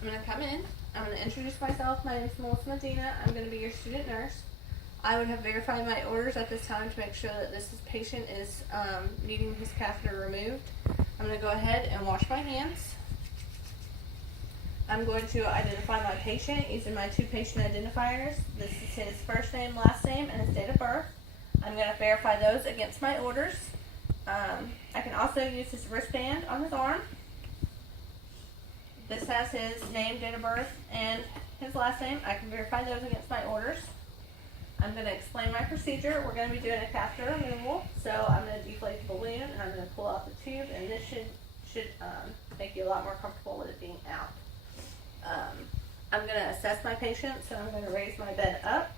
I'm going to come in. I'm going to introduce myself. My name is Melissa Medina. I'm going to be your student nurse. I would have verified my orders at this time to make sure that this patient is needing his catheter removed. I'm going to go ahead and wash my hands. I'm going to identify my patient using my two patient identifiers. This is his first name, last name, and his date of birth. I'm going to verify those against my orders. I can also use his wristband on his arm. This has his name, date of birth, and his last name. I can verify those against my orders. I'm going to explain my procedure. We're going to be doing a catheter removal. So I'm going to deflate the balloon and I'm going to pull out the tube, and this should make you a lot more comfortable with it being out. I'm going to assess my patient, so I'm going to raise my bed up.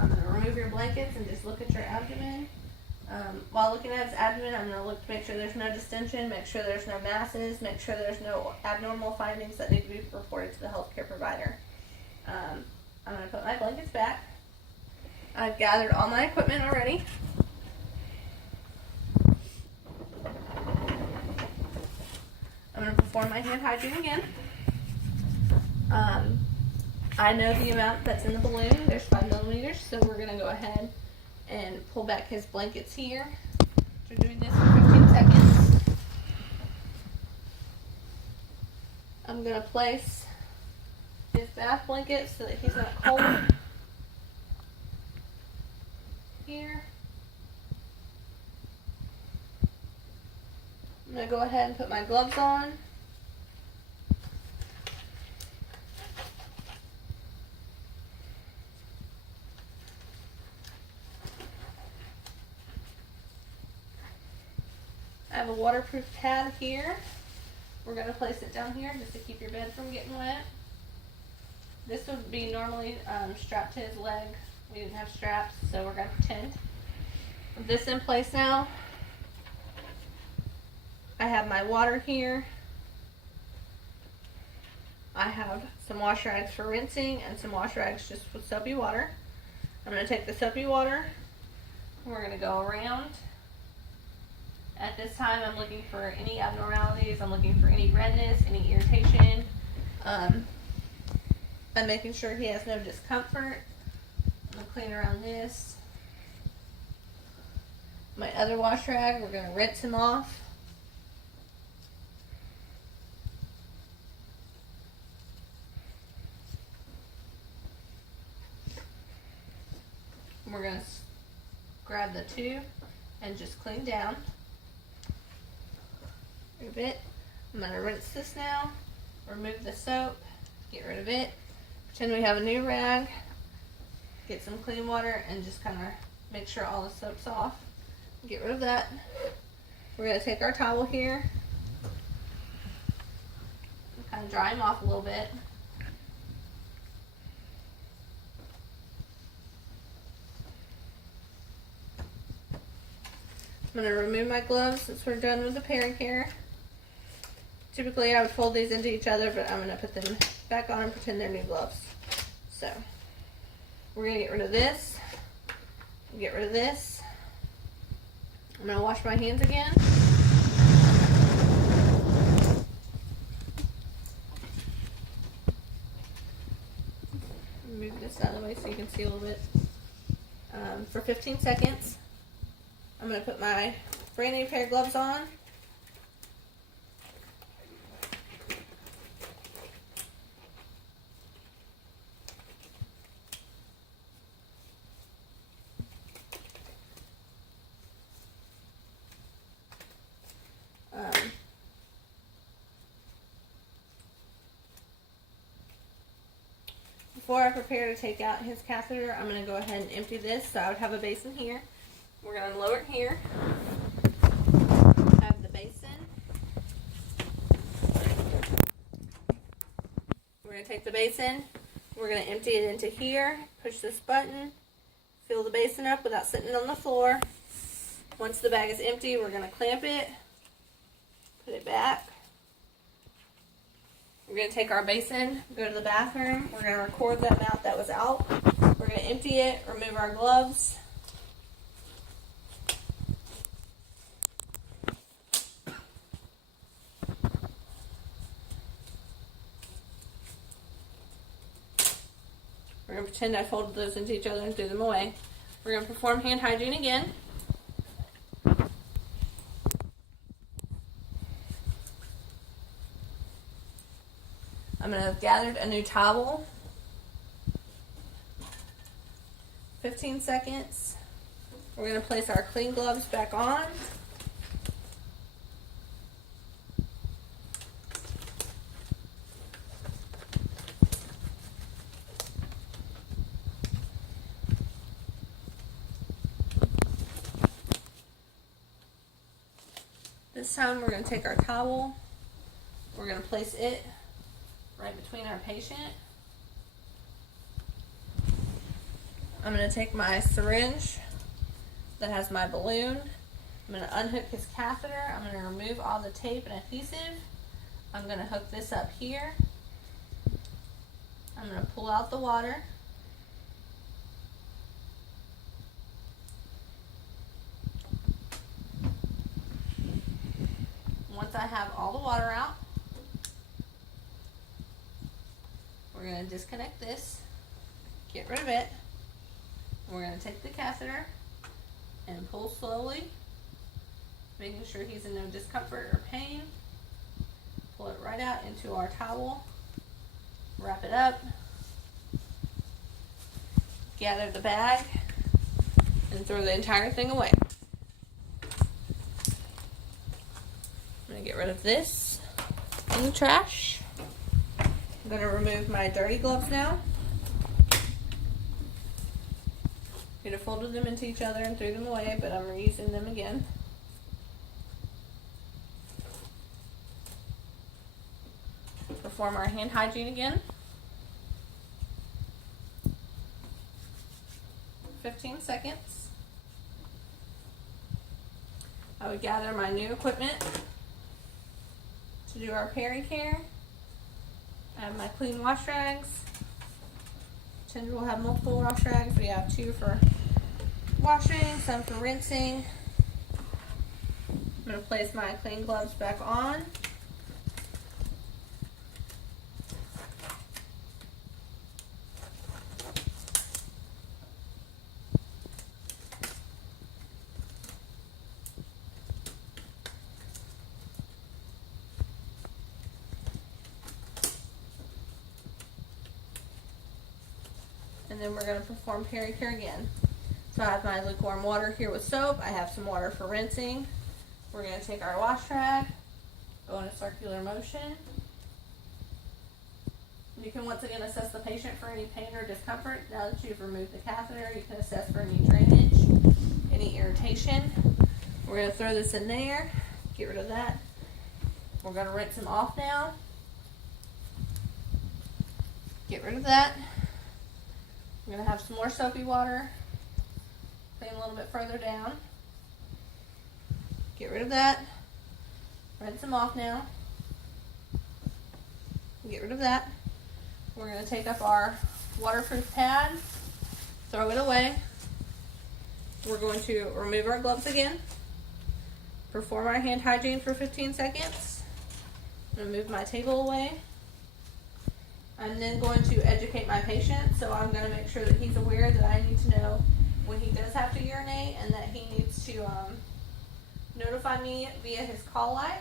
I'm going to remove your blankets and just look at your abdomen. While looking at his abdomen, I'm going to look to make sure there's no distension, make sure there's no masses, make sure there's no abnormal findings that need to be reported to the healthcare provider. I'm going to put my blankets back. I've gathered all my equipment already. I'm going to perform my hand hygiene again. I know the amount that's in the balloon. There's 5 millimeters, so we're going to go ahead and pull back his blankets here. We're doing this for 15 seconds. I'm going to place his bath blanket so that he's not cold. Here. I'm going to go ahead and put my gloves on. I have a waterproof pad here. We're going to place it down here just to keep your bed from getting wet. This would be normally strapped to his leg. We didn't have straps, so we're going to pretend. With this in place now, I have my water here. I have some wash rags for rinsing and some wash rags just with soapy water. I'm going to take the soapy water and we're going to go around. At this time, I'm looking for any abnormalities. I'm looking for any redness, any irritation. I'm making sure he has no discomfort. I'm going to clean around this. My other wash rag, we're going to rinse him off. We're going to grab the tube and just clean down. Remove it. I'm going to rinse this now. Remove the soap. Get rid of it. Pretend we have a new rag. Get some clean water and just kind of make sure all the soap's off. Get rid of that. We're going to take our towel here and kind of dry him off a little bit. I'm going to remove my gloves since we're done with the pericare. Typically I would fold these into each other, but I'm going to put them back on and pretend they're new gloves. So we're going to get rid of this, get rid of this. I'm going to wash my hands again. Move this out of the way so you can see a little bit. For 15 seconds, I'm going to put my brand new pair of gloves on. Before I prepare to take out his catheter, I'm going to go ahead and empty this. So I would have a basin here. We're going to lower it here. I have the basin. We're going to take the basin. We're going to empty it into here. Push this button. Fill the basin up without sitting on the floor. Once the bag is empty, we're going to clamp it. Put it back. We're going to take our basin, go to the bathroom. We're going to record the amount that was out. We're We're going to empty it, remove our gloves. We're going to pretend I folded those into each other and threw them away. We're going to perform hand hygiene again. I'm going to have gathered a new towel. 15 seconds. We're going to place our clean gloves back on. This time we're going to take our towel. We're going to place it right between our patient. I'm going to take my syringe that has my balloon. I'm going to unhook his catheter. I'm going to remove all the tape and adhesive. I'm going to hook this up here. I'm going to pull out the water. Once I have all the water out, we're going to disconnect this, get rid of it. We're going to take the catheter and pull slowly, making sure he's in no discomfort or pain. Pull it right out into our towel, wrap it up, gather the bag, and throw the entire thing away. I'm going to get rid of this in the trash. I'm going to remove my dirty gloves now. Could have folded them into each other and threw them away, but I'm reusing them again. Perform our hand hygiene again. 15 seconds. I would gather my new equipment to do our peri-care. I have my clean wash rags. Tender will have multiple wash rags. We have 2 for washing, some for rinsing. I'm going to place my clean gloves back on. And then we're going to perform peri-care again. So I have my lukewarm water here with soap. I have some water for rinsing. We're going to take our wash rag, go in a circular motion. You can once again assess the patient for any pain or discomfort. Now that you've removed the catheter, you can assess for any drainage, any irritation. We're going to throw this in there, get rid of that. We're going to rinse him off now. Get rid of that. I'm going to have some more soapy water. Clean a little bit further down. Get rid of that. Rinse them off now. Get rid of that. We're going to take up our waterproof pad, throw it away. We're going to remove our gloves again. Perform our hand hygiene for 15 seconds. I'm going to move my table away. I'm then going to educate my patient, so I'm going to make sure that he's aware that I need to know when he does have to urinate and that he needs to notify me via his call light.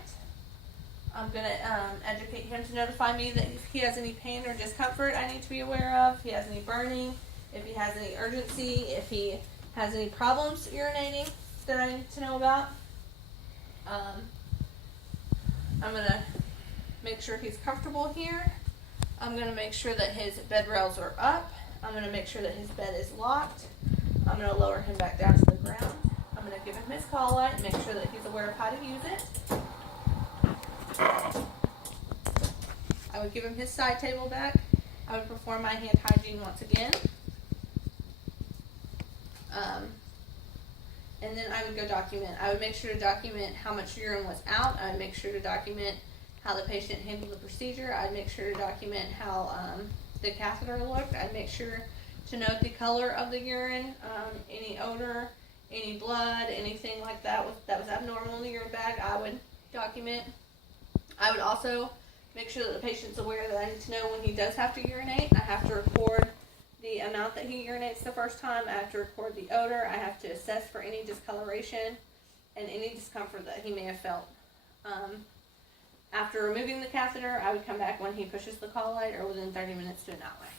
I'm going to educate him to notify me that if he has any pain or discomfort I need to be aware of, if he has any burning, if he has any urgency, if he has any problems urinating that I need to know about. I'm going to make sure he's comfortable here. I'm going to make sure that his bed rails are up. I'm going to make sure that his bed is locked. I'm going to lower him back down to the ground. I'm going to give him his call light and make sure that he's aware of how to use it. I would give him his side table back. I would perform my hand hygiene once again. And then I would go document. I would make sure to document how much urine was out. I would make sure to document how the patient handled the procedure. I'd make sure to document how the catheter looked. I'd make sure to note the color of the urine, any odor, any blood, anything like that was abnormal in the urine bag, I would document. I would also make sure that the patient's aware that I need to know when he does have to urinate. I have to record the amount that he urinates the first time. I have to record the odor. I have to assess for any discoloration and any discomfort that he may have felt. After removing the catheter, I would come back when he pushes the call light or within 30 minutes to an outlet.